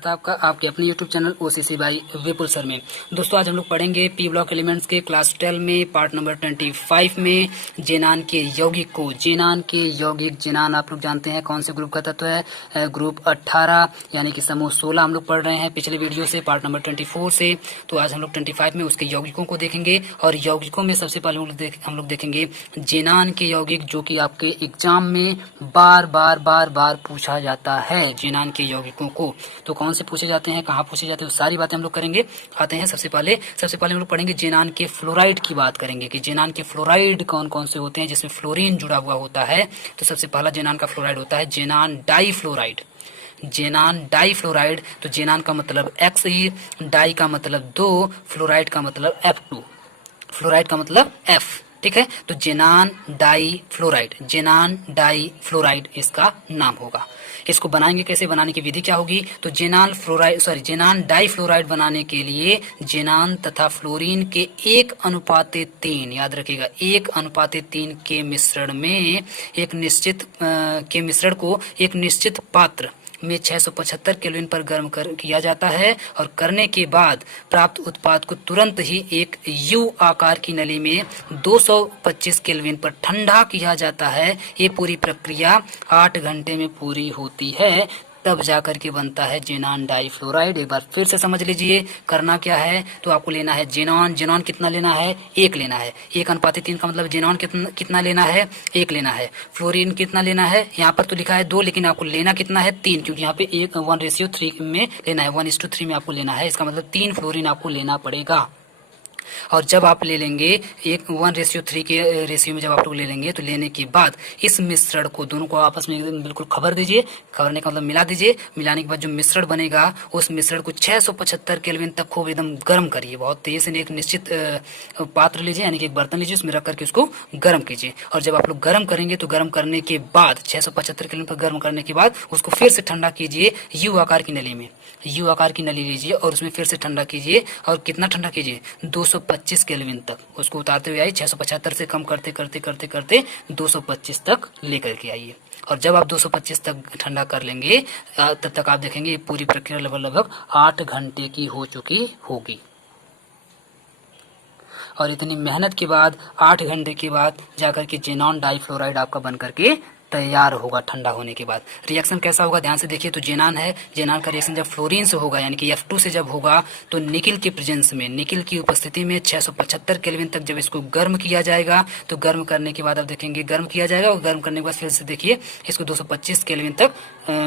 स्वागत है आपका आपके अपने YouTube channel OCC by Vipul sir में। दोस्तों आज हम लोग पढ़ेंगे पी ब्लॉक एलिमेंट्स के क्लास 12 में पार्ट नंबर 25 में जेनान के यौगिक को। जेनान के यौगिक, जेनान आप लोग जानते हैं कौन से ग्रुप का तत्व है, ग्रुप 18 यानी कि समूह 16 हम लोग पढ़ रहे हैं पिछले वीडियो से, पार्ट नंबर 24 से। तो आज हम लोग 25 में उसके यौगिकों को देखेंगे और यौगिकों में सबसे पहले हम लोग देखेंगे जेनान के यौगिक, जो कि आपके एग्जाम में बार बार पूछा जाता है। जेनान के यौगिकों को तो कौन से पूछे जाते हैं, कहाँ पूछे जाते हैं, सारी बातें हम लोग करेंगे। आते हैं सबसे पहले हम लोग पढ़ेंगे जेनान के फ्लोराइड की बात करेंगे कि जेनान के फ्लोराइड कौन कौन से होते हैं जिसमें फ्लोरीन जुड़ा हुआ होता है। तो सबसे पहला जेनान का फ्लोराइड होता है जेनान डाईफ्लोराइड। जेनान डाईफ्लोराइड, तो जेनान का मतलब XE, डाई का मतलब 2, फ्लोराइड का मतलब F2, फ्लोराइड का मतलब F। ठीक है, तो जेनान डाई फ्लोराइड, जेनान डाई फ्लोराइड इसका नाम होगा। इसको बनाएंगे कैसे, बनाने की विधि क्या होगी, तो जेनान डाई फ्लोराइड बनाने के लिए जेनान तथा फ्लोरीन के 1:3, याद रखिएगा 1:3 के मिश्रण में एक निश्चित पात्र में 675 केल्विन पर गर्म किया जाता है और करने के बाद प्राप्त उत्पाद को तुरंत ही एक यू आकार की नली में 225 केल्विन पर ठंडा किया जाता है। ये पूरी प्रक्रिया 8 घंटे में पूरी होती है, तब जाकर के बनता है जेनान डाईफ्लोराइड। एक बार फिर से समझ लीजिए करना क्या है, तो आपको लेना है जेनॉन कितना लेना है, 1 लेना है। 1:3 का मतलब जेनॉन कितना लेना है, 1 लेना है। फ्लोरीन कितना लेना है, यहाँ पर तो लिखा है 2, लेकिन आपको लेना कितना है 3, क्योंकि यहाँ पे 1:3 में लेना है, 1:3 में आपको लेना है। इसका मतलब 3 फ्लोरीन आपको लेना पड़ेगा। और जब आप ले लेंगे 1:3 के रेशियो में जब आप लोग ले लेंगे, तो लेने के बाद इस मिश्रण को दोनों को आपस में एकदम बिल्कुल खबर दीजिए। खबरने का मतलब मिला दीजिए। मिलाने के बाद जो मिश्रण बनेगा उस मिश्रण को 675 केल्विन तक खूब एकदम गर्म करिए, बहुत तेज से। एक निश्चित पात्र लीजिए, यानी कि एक बर्तन लीजिए, उसमें रख करके उसको गर्म कीजिए। और जब आप लोग गर्म करेंगे तो गर्म करने के बाद 675 केल्विन पर गर्म करने के बाद उसको फिर से ठंडा कीजिए यू आकार की नली में। यू आकार की नली लीजिए और उसमें फिर से ठंडा कीजिए। और कितना ठंडा कीजिए, 225 केल्विन तक। उसको उतारते हुए आइए, 675 से कम करते 225 तक लेकर के आइए। और जब आप 225 तक ठंडा कर लेंगे, तब तक आप देखेंगे पूरी प्रक्रिया लगभग 8 घंटे की हो चुकी होगी। और इतनी मेहनत के बाद 8 घंटे के बाद जाकर के जेनॉन डाईफ्लोराइड आपका बन करके तैयार होगा ठंडा होने के बाद। रिएक्शन कैसा होगा ध्यान से देखिए। तो जेनान है, जेनान का रिएक्शन जब फ्लोरीन से होगा यानी कि F2 से जब होगा, तो निकिल के प्रेजेंस में, निकिल की उपस्थिति में 675 केल्विन तक जब इसको गर्म किया जाएगा, तो गर्म करने के बाद आप देखेंगे गर्म किया जाएगा और गर्म करने के बाद फिर से देखिए इसको 225 केल्विन तक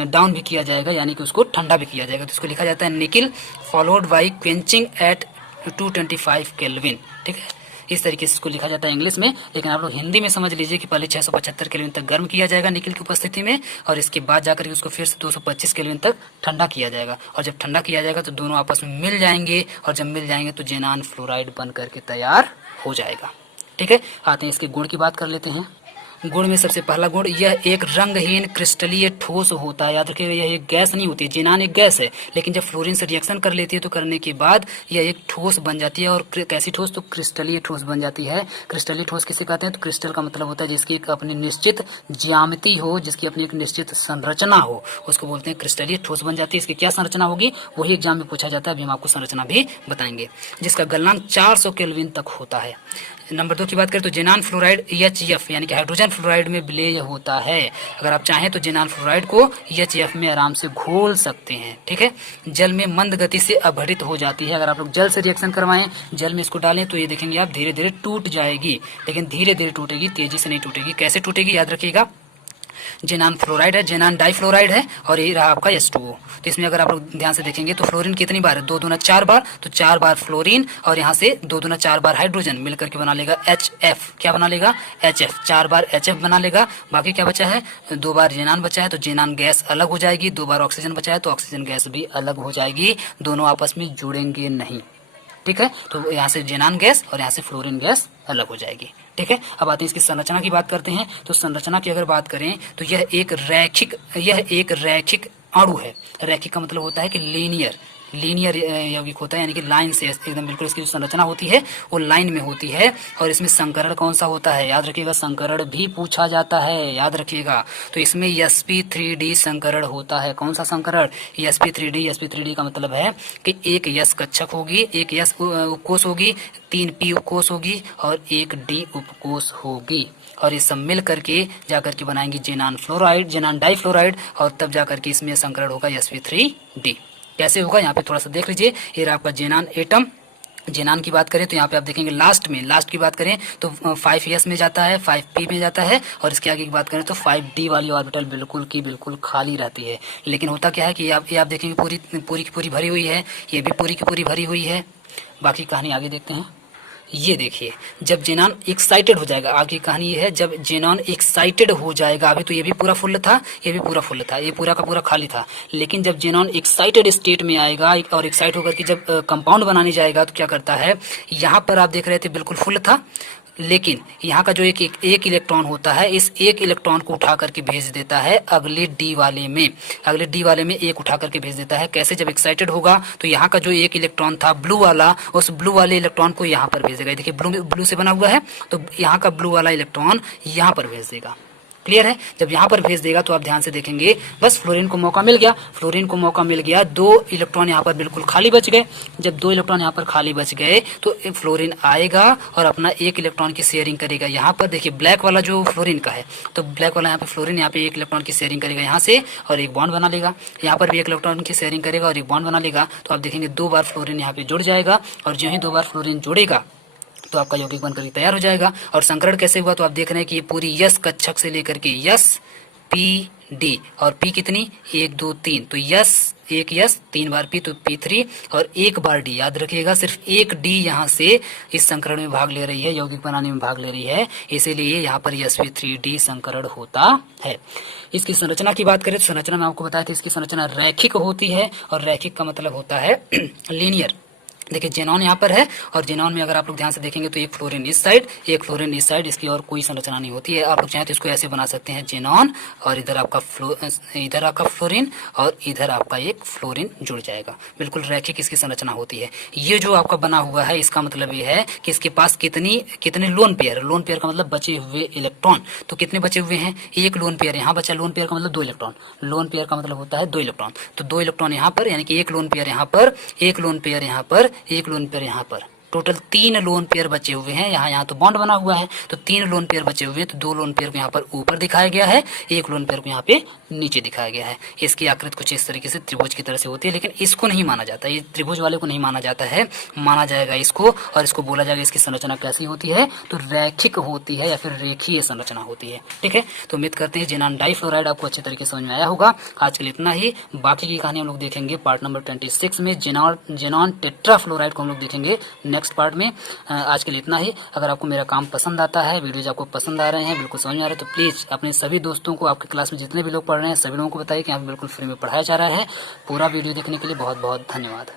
डाउन भी किया जाएगा, यानी कि उसको ठंडा भी किया जाएगा। तो इसको लिखा जाता है nickel followed by quenching at 225 kelvin. ठीक है, इस तरीके से इसको लिखा जाता है इंग्लिश में, लेकिन आप लोग हिंदी में समझ लीजिए कि पहले 675 केल्विन तक गर्म किया जाएगा निकिल की उपस्थिति में, और इसके बाद जाकर के उसको फिर से 225 केल्विन तक ठंडा किया जाएगा। और जब ठंडा किया जाएगा तो दोनों आपस में मिल जाएंगे, और जब मिल जाएंगे तो जेनान फ्लोराइड बन करके तैयार हो जाएगा। ठीक है, आते हैं इसके गुण की बात कर लेते हैं। गुण में सबसे पहला गुण, यह एक रंगहीन क्रिस्टलीय ठोस होता है। याद रखिएगा यह एक गैस नहीं होती है। जेनान एक गैस है, लेकिन जब फ्लोरीन से रिएक्शन कर लेती है तो करने के बाद यह एक ठोस बन जाती है। और कैसी ठोस, तो क्रिस्टलीय ठोस बन जाती है। क्रिस्टलीय ठोस किसे कहते हैं, तो क्रिस्टल का मतलब होता है जिसकी एक अपनी निश्चित ज्यामिति हो, जिसकी अपनी एक निश्चित संरचना हो, उसको बोलते हैं क्रिस्टलीय ठोस बन जाती है। इसकी क्या संरचना होगी वही एग्जाम में पूछा जाता है, अभी हम आपको संरचना भी बताएंगे। जिसका गलनांक 400 केल्विन तक होता है। नंबर 2 की बात करें तो जेनान फ्लोराइड HF यानी कि हाइड्रोजन फ्लोराइड में विलेय होता है। अगर आप चाहें तो जेनान फ्लोराइड को HF में आराम से घोल सकते हैं। ठीक है, जल में मंद गति से अपघटित हो जाती है। अगर आप लोग जल से रिएक्शन करवाएं, जल में इसको डालें, तो ये देखेंगे आप धीरे धीरे टूट जाएगी, लेकिन धीरे धीरे टूटेगी, तेजी से नहीं टूटेगी। कैसे टूटेगी याद रखिएगा, जेनान फ्लोराइड है, जेनान डाईफ्लोराइड है, और ये रहा आपका H2O। तो इसमें अगर आप लोग ध्यान से देखेंगे तो फ्लोरीन कितनी बार है, 2 दूना 4 बार, तो 4 बार फ्लोरीन, और यहाँ से 2 दूना 4 बार हाइड्रोजन मिलकर के बना लेगा HF। क्या बना लेगा, HF। 4 बार HF बना लेगा। बाकी क्या बचा है, 2 बार जेनान बचा है, तो जेनान गैस अलग हो जाएगी। 2 बार ऑक्सीजन बचा है, तो ऑक्सीजन गैस भी अलग हो जाएगी, दोनों आपस में जुड़ेंगे नहीं। ठीक है, तो यहाँ से जेनान गैस और यहाँ से फ्लोरीन गैस अलग हो जाएगी। ठीक है, अब आते हैं इसकी संरचना की बात करते हैं। तो संरचना की अगर बात करें तो यह एक रैखिक अणु है। रैखिक का मतलब होता है कि लीनियर, लीनियर यौगिक होता है, यानी कि लाइन से एकदम बिल्कुल इसकी जो संरचना होती है वो लाइन में होती है। और इसमें संकरण कौन सा होता है, याद रखिएगा, संकरण भी पूछा जाता है, याद रखिएगा। तो इसमें sp3d संकरण होता है। कौन सा संकरण, sp3d। sp3d का मतलब है कि एक यस कक्षक होगी, एक यस उपकोष होगी, 3 p उपकोष होगी और एक डी उपकोष होगी, और ये सब मिल करके जाकर के बनाएंगे जेनान फ्लोराइड, जेनान डाइफ्लोराइड, और तब जाकर के इसमें संकरण होगा sp3d। कैसे होगा यहाँ पे थोड़ा सा देख लीजिए। ये रहा आपका जेनान एटम। जेनान की बात करें तो यहाँ पे आप देखेंगे लास्ट की बात करें तो 5s में जाता है, 5p में जाता है, और इसके आगे की बात करें तो 5d वाली ऑर्बिटल बिल्कुल की बिल्कुल खाली रहती है। लेकिन होता क्या है कि ये आप देखेंगे पूरी की पूरी भरी हुई है, ये भी पूरी की पूरी भरी हुई है। बाकी कहानी आगे देखते हैं। ये देखिए, जब जेनॉन एक्साइटेड हो जाएगा, आगे कहानी ये है, जब जेनॉन एक्साइटेड हो जाएगा, अभी तो ये भी पूरा फुल था, ये भी पूरा फुल था, ये पूरा का पूरा खाली था, लेकिन जब जेनॉन एक्साइटेड स्टेट में आएगा और एक्साइट होकर के जब कंपाउंड बनाने जाएगा तो क्या करता है, यहाँ पर आप देख रहे थे बिल्कुल फुल था, लेकिन यहाँ का जो एक इलेक्ट्रॉन होता है, इस एक इलेक्ट्रॉन को उठा करके भेज देता है अगले डी वाले में, अगले डी वाले में एक उठा करके भेज देता है। कैसे, जब एक्साइटेड होगा तो यहाँ का जो एक इलेक्ट्रॉन था ब्लू वाला, उस ब्लू वाले इलेक्ट्रॉन को यहाँ पर भेज देगा। देखिए ब्लू से बना हुआ है, तो यहाँ का ब्लू वाला इलेक्ट्रॉन यहाँ पर भेज देगा। क्लियर है। जब यहाँ पर भेज देगा तो आप ध्यान से देखेंगे, बस फ्लोरीन को मौका मिल गया, फ्लोरीन को मौका मिल गया, 2 इलेक्ट्रॉन यहाँ पर बिल्कुल खाली बच गए। जब 2 इलेक्ट्रॉन यहाँ पर खाली बच गए तो फ्लोरीन आएगा और अपना एक इलेक्ट्रॉन की शेयरिंग करेगा। यहाँ पर देखिए ब्लैक वाला जो फ्लोरीन का है, तो ब्लैक वाला यहाँ पे फ्लोरीन यहाँ पे एक इलेक्ट्रॉन की शेयरिंग करेगा यहाँ से और एक बॉन्ड बना लेगा, यहाँ पर भी एक इलेक्ट्रॉन की शेयरिंग करेगा और एक बॉन्ड बना लेगा। तो आप देखेंगे 2 बार फ्लोरीन यहाँ पे जुड़ जाएगा, और जो ही 2 बार फ्लोरीन जुड़ेगा तो आपका यौगिक बनकर तैयार हो जाएगा। और संकरण कैसे हुआ, तो आप देख रहे हैं कि ये पूरी यस कक्षक से लेकर के यस पी डी, और पी कितनी 1 2 3, तो यस एक यस 3 बार पी तो p3 और 1 बार डी। याद रखिएगा सिर्फ एक डी यहाँ से इस संकरण में भाग ले रही है, यौगिक बनाने में भाग ले रही है, इसीलिए यहाँ पर sp3d संकरण होता है। इसकी संरचना की बात करें तो संरचना में आपको बताया था, इसकी संरचना रैखिक होती है, और रैखिक का मतलब होता है लीनियर। देखिए जेनॉन यहाँ पर है, और जेनॉन में अगर आप लोग ध्यान से देखेंगे तो एक फ्लोरीन इस साइड, एक फ्लोरीन इस साइड, इसकी और कोई संरचना नहीं होती है। आप लोग चाहें तो इसको ऐसे बना सकते हैं, जेनॉन और इधर आपका फ्लोरीन और इधर आपका एक फ्लोरीन जुड़ जाएगा, बिल्कुल रैखिक इसकी संरचना होती है। ये जो आपका बना हुआ है इसका मतलब ये है कि इसके पास कितने लोन पेयर, लोन पेयर का मतलब बचे हुए इलेक्ट्रॉन, तो कितने बचे हुए हैं, एक लोन पेयर यहाँ बचा, लोन पेयर का मतलब 2 इलेक्ट्रॉन, लोन पेयर का मतलब होता है 2 इलेक्ट्रॉन, तो 2 इलेक्ट्रॉन यहाँ पर, यानी कि एक लोन पेयर यहाँ पर, एक लोन पेयर यहाँ पर, एक लोन पेयर यहाँ पर, टोटल 3 लोन पेयर बचे हुए हैं। यहाँ तो बॉन्ड बना हुआ है, तो 3 लोन पेयर बचे हुए हैं, तो 2 लोन पेयर को यहाँ पर ऊपर दिखाया गया है, एक लोन पेयर को यहाँ पे नीचे दिखाया गया है। इसकी आकृति कुछ इस तरीके से त्रिभुज की तरह से होती है, लेकिन इसको नहीं माना जाता, ये त्रिभुज वाले को नहीं माना जाता है, माना जाएगा इसको, और इसको बोला जाएगा इसकी संरचना कैसी होती है, तो रैखिक होती है या फिर रेखीय संरचना होती है। ठीक है, तो उम्मीद करते हैं जेनॉन डाइफ्लोराइड आपको अच्छे तरीके से समझ में आया होगा। आज के लिए इतना ही, बाकी की कहानी हम लोग देखेंगे पार्ट नंबर 26 में, जेनॉन टेट्राफ्लोराइड को हम लोग देखेंगे नेक्स्ट पार्ट में। आज के लिए इतना ही। अगर आपको मेरा काम पसंद आता है, वीडियोज आपको पसंद आ रहे हैं, बिल्कुल समझ में आ रहे हैं, तो प्लीज़ अपने सभी दोस्तों को, आपके क्लास में जितने भी लोग पढ़ रहे हैं सभी लोगों को बताइए कि यहाँ पे बिल्कुल फ्री में पढ़ाया जा रहा है। पूरा वीडियो देखने के लिए बहुत बहुत धन्यवाद।